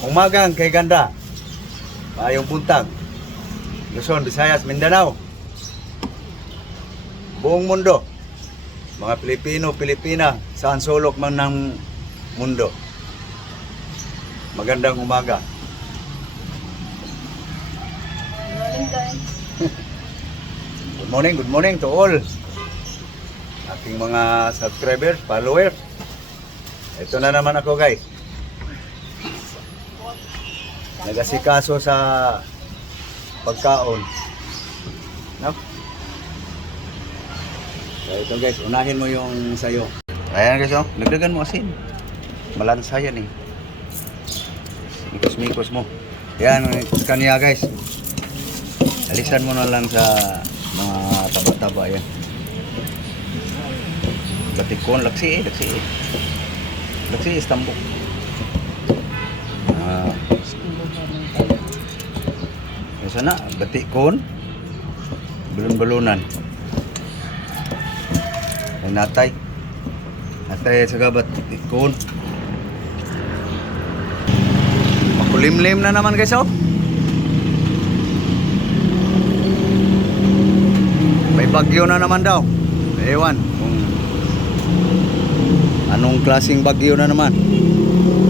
Umagang kay ganda. Ayong buntag. Luzon, Visayas, Mindanao. Buong mundo. Mga Pilipino, Pilipina, saan sulok man ng mundo. Magandang umaga. Morning, guys. Good morning to all. Aking mga subscribers, followers. Ito na naman ako, guys. Nagasikaso sa pagkaon. No? So ito guys, unahin mo yung sayo. Ayan guys, oh. Lagdagan mo asin. Malansa yan eh. Mikos-mikos mo. Yan, kanya guys. Alisan mo na lang sa mga taba-taba yan. Batikon, laksi. Laksi, istambok. Sana, batikon. Balon-balonan. Ay natay. Natay sa gabat batikon. Makulimlim na naman guys, oh. May bagyo na naman daw. Ewan kung anong klaseng bagyo na naman.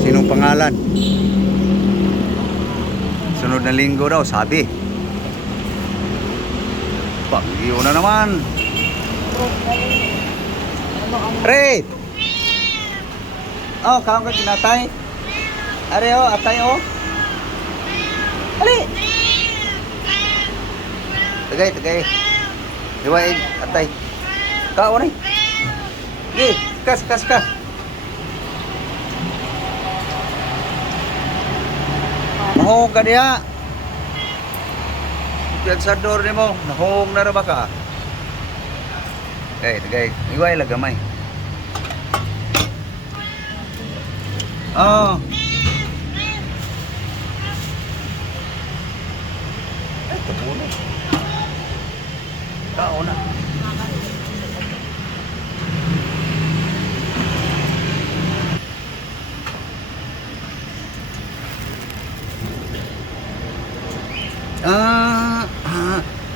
Sinong pangalan? Sunod na linggo daw, sabi. Bagyo na naman. Pre! Oh, kaon ka kinatay. Are oh, atay oh. Ali. Tagay. Diwain, atay. Kaon eh. Gi, kas. Nahong ka diya. Pinsador ni mo, nahong na ra ba ka? Tagay. Iway lang gamay. Oh. Ay, tabuno. Kao na.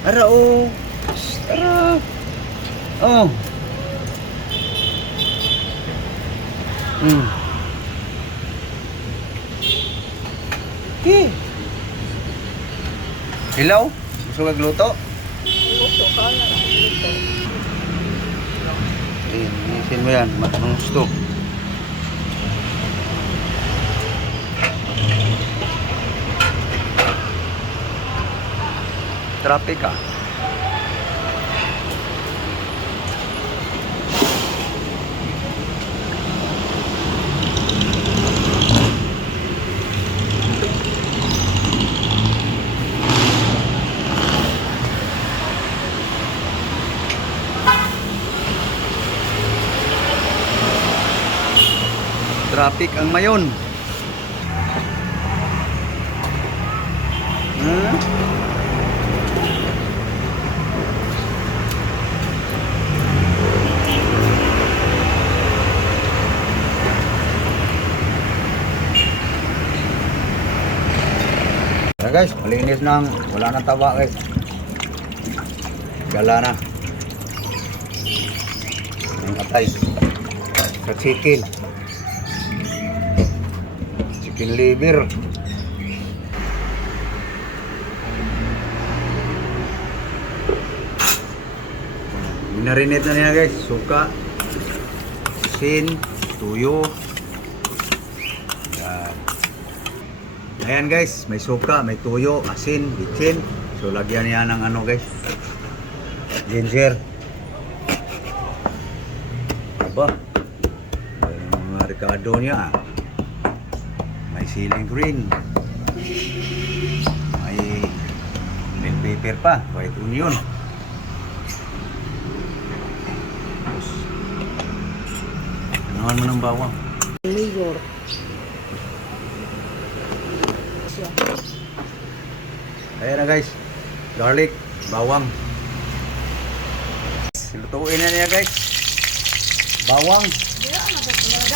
Ara oh. Ara. Oh. Okay. Hilaw? Gusto kag luto? Luto ka na. Luto. Inisin mo yan. Anong gusto? Traffic ah. Traffic ang mayon. Guys, malinis nang wala nang taba guys. Gala na. Ang atay. Sa chicken liver. Minarinate na niya guys. Suka, asin, tuyo. Ayan guys, may suka, may tuyo, asin, bitsin. So lagyan niya ng ano guys, ginger. Aba, yung mga ricado niya. May siling green. May bell pepper pa, white onion. Tapos, anuhan mo ng bawang. Mayor. Ayan na guys, garlic, bawang. Lutuin na niya guys. Bawang,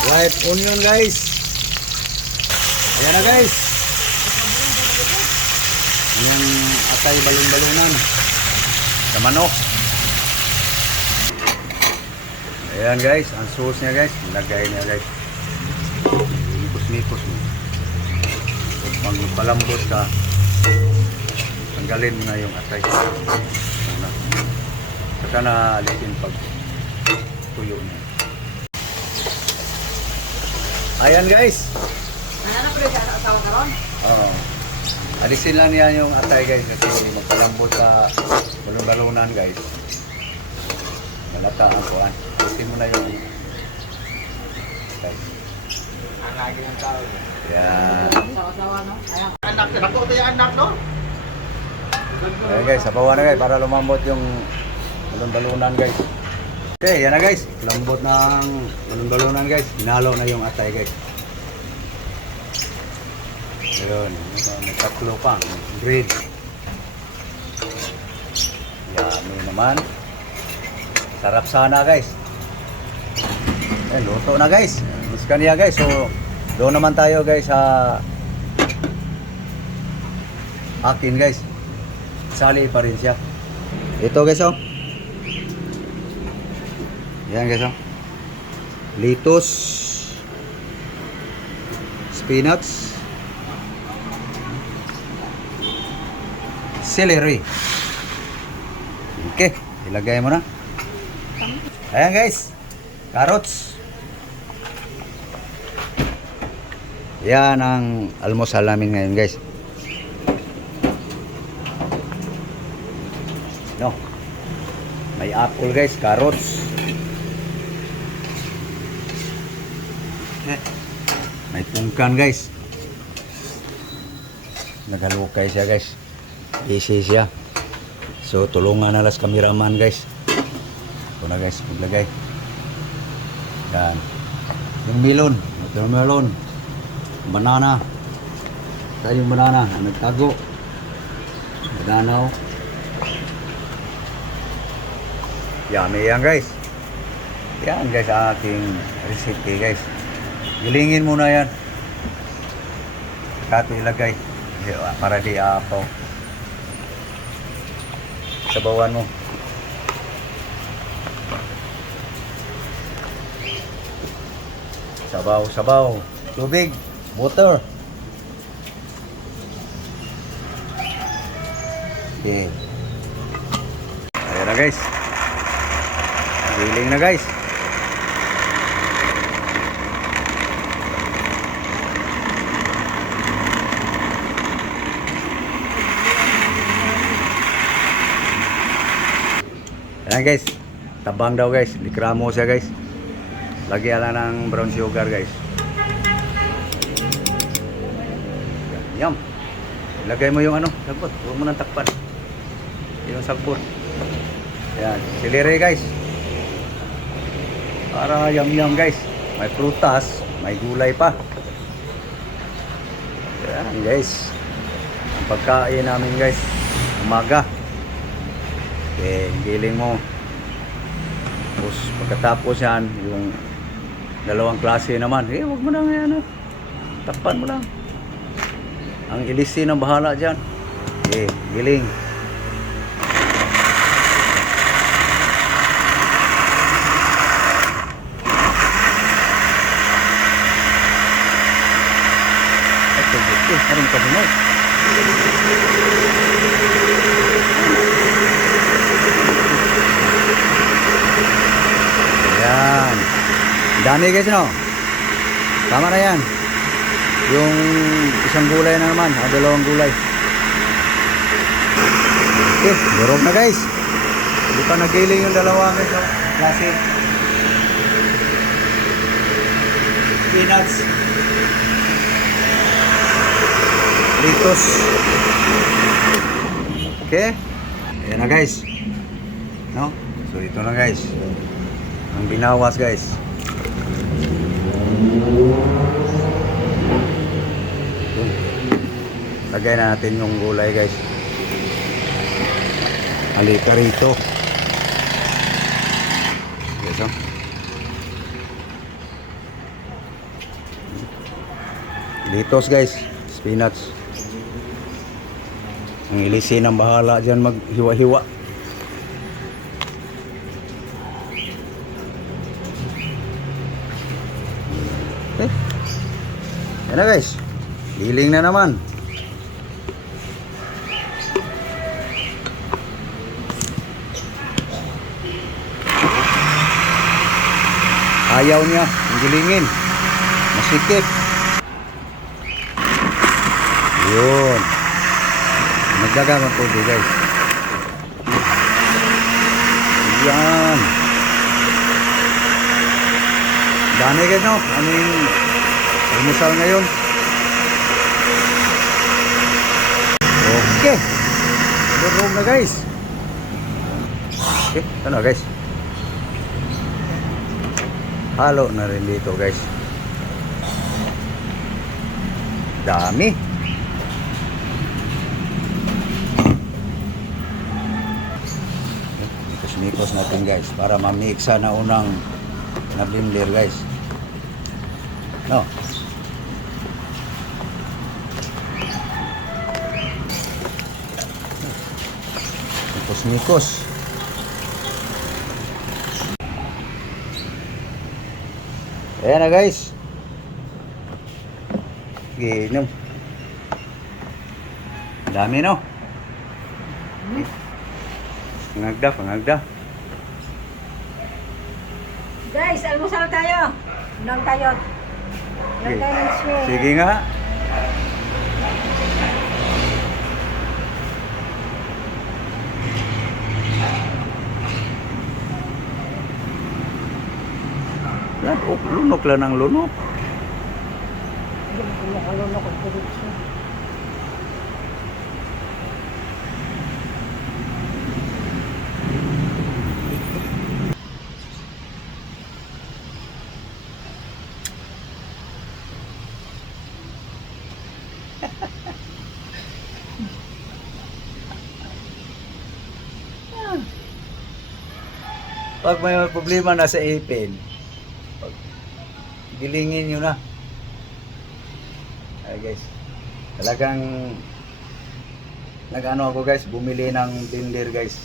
white onion guys. Ayan na guys. Yung atay balon-balonan sa manok. Ayan guys, ang sauce niya guys, lagay niya guys. Nikos-nikos mo. Pag palambot ka, tanggalin mo na yung atay. Saka na alisin pag tuyo niya. Ayan guys. Ano na pala sa asawa ka ron? Oo. Alisin lang yan yung atay guys kasi magpalambot sa balon-balonan guys. Malata ang kuhan. Alisin mo na yung atay. Ang lagi ng tao. Ayan. Sa asawa, no? Ayan. Anak, ako ito yung anak, no? Ayan guys, sabawan na guys para lumambot yung balon-balonan guys. Okay, yan na guys. Lambot ng balon-balonan guys. Hinalo na yung atay guys. Ayun, may tatlo pa. Bread. Yummy naman. Sarap sana guys. Ayan, luto na guys. Miss kaniya guys. So, doon naman tayo guys sa akin guys. Sali pa rin siya. Ito guys oh. Yan guys oh. Lettuce. Spinach. Celery. Okay, ilagay mo na. Ayan guys. Carrots. Yan ang almusal namin ngayon guys. No. May apple guys, carrots. May pungkan guys. Naghalukay siya guys. Easy siya. So tulungan na las cameraman guys. Ito na guys, maglagay. Yan. Yung melon. Banana. Ito yung banana. Nagtago. Banana. Yummy yan guys. Yan guys ang ating recipe guys. Gilingin muna yan. Kato ilagay. Para di apaw. Sabawan mo. Sabaw. Tubig. Water. Okay. Ayan na guys. Giling na guys. Ayan guys, tabang daw guys, likramo siya guys. Lagyan lang ng brown sugar guys. Yum. Ilagay mo yung ano, sagbot. Huwag mo nang takpan. Yung sagbot. Ayan, celery guys. Para yum guys. May prutas, may gulay pa. Ayan guys. Ang pagkain namin guys, umaga. Okay, giling mo. Tapos pagkatapos yan, yung dalawang klase naman. Huwag mo lang yan. Takpan mo lang. Ang ilisin ang bahala dyan. Okay, giling. Ito, parang kabunog. Yan. Dami guys no. Tama na yan. Yung isang gulay na naman, dalawang gulay. Okay, durog na guys. Hindi pa nagiling yung dalawa guys. Klase. Peanuts. Litos. Okay. Ayan na guys. No? So ito na guys. Ang binawas guys. Lagay na natin yung gulay guys. Halika rito. Yes, oh. Litos guys, spinach. Ang ilisin ang bahala dyan maghiwa-hiwa. Okay. Yan na guys. Giling na naman. Ayaw niya, ang gilingin. Masikip. Yun. Nagdagang ang tubig guys. Yan. Dami guys no. Aming almusal ngayon. Okay. Durog na guys. Okay, ito na guys. Halo na rin dito guys. Dami. Mikos natin guys para mamixa na unang na blender guys. No. Mikos. Ayan na guys. Ginom. Dami no. Pangagda. Guys, almusal tayo. Unang tayo. Unang tayo ng swing. Sige nga. Lunok lang ng lunok. Lunok ang diretso. Pag may problema na sa ipin, gilingin nyo na. Ay guys, talagang nag-ano ako guys, bumili ng blender guys.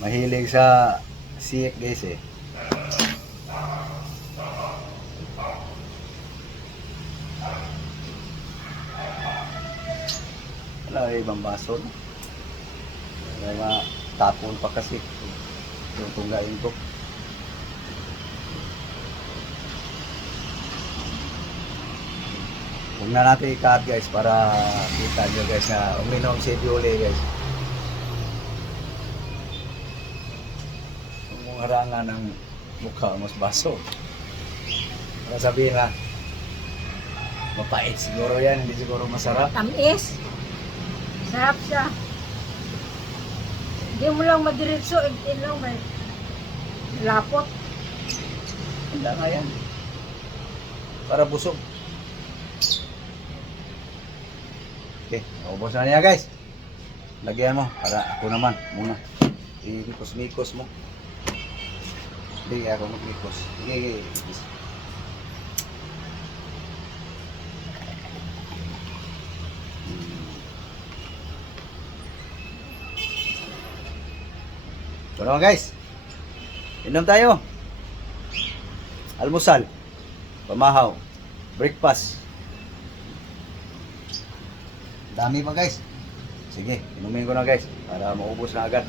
Mahilig sa siyek guys eh. Wala ibang baso. Kaya tapon pa kasi yung tunggain ko. Huwag na natin i-cut guys para kita nyo guys na uminom si Biole guys. Kung harangan ng mukha mas baso. Para sabihin na mapait siguro yan, hindi siguro masarap. Tamis. Sarap siya. Hindi mo lang madiretso, lang may lapot. Handa nga yan. Para busog. Okay, naubos na niya guys. Lagyan mo para ako naman muna. I-mikos-mikos mo. Hindi ako mag-mikos. Sige. So naman guys, inom tayo. Almusal, pamahaw, breakfast. Dami pa guys. Sige, inumin ko na guys para maubos na agad.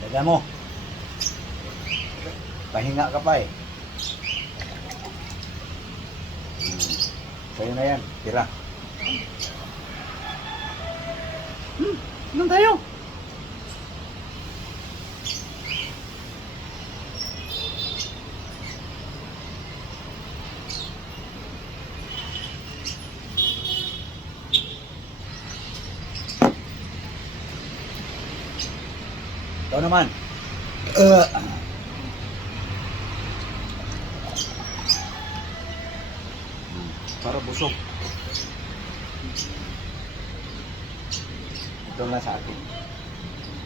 Daga mo. Pahinga ka pa eh. Sa'yo na yan, tira. Inom tayo. Ito naman. para busog. Ito na sa akin.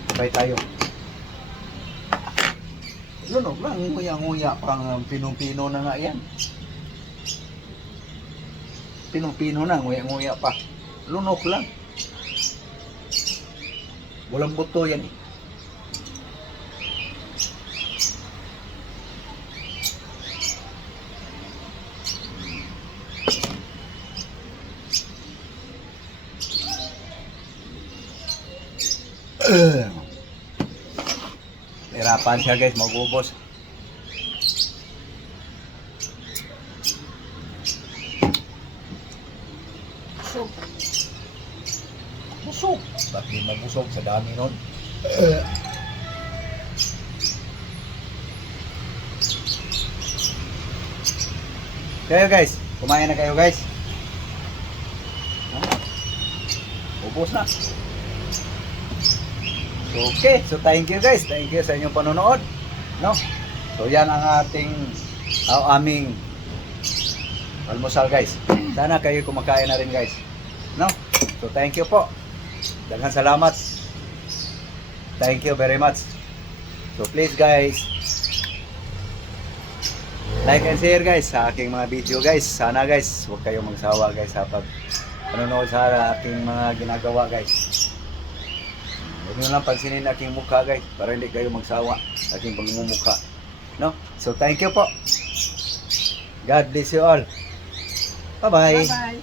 Sabay tayo. Lunog lang, nguya-nguya pang pinong-pino na nga yan. Pinong-pino na, nguya-nguya pa. Lunok lang. Walang buto yan eh. Hirapan siya guys, magubos. Busog. Busog. Bakit di mabusog sa dami nun? Kayo guys, kumain na kayo guys. Ubos na. Okay, so thank you guys. Thank you sa inyong panonood. No? So yan ang ating aming almusal guys. Sana kayo kumakain na rin guys. No? So thank you po. Daghang salamat. Thank you very much. So please guys, like and share guys sa aking mga video guys. Sana guys, huwag kayong magsawa guys sa pag panonood sa aking mga ginagawa guys. Huwag nyo lang pansinin aking mukha guys para hindi kayo magsawa sa aking pagmumukha. No? So thank you po. God bless you all. Bye-bye. Bye-bye.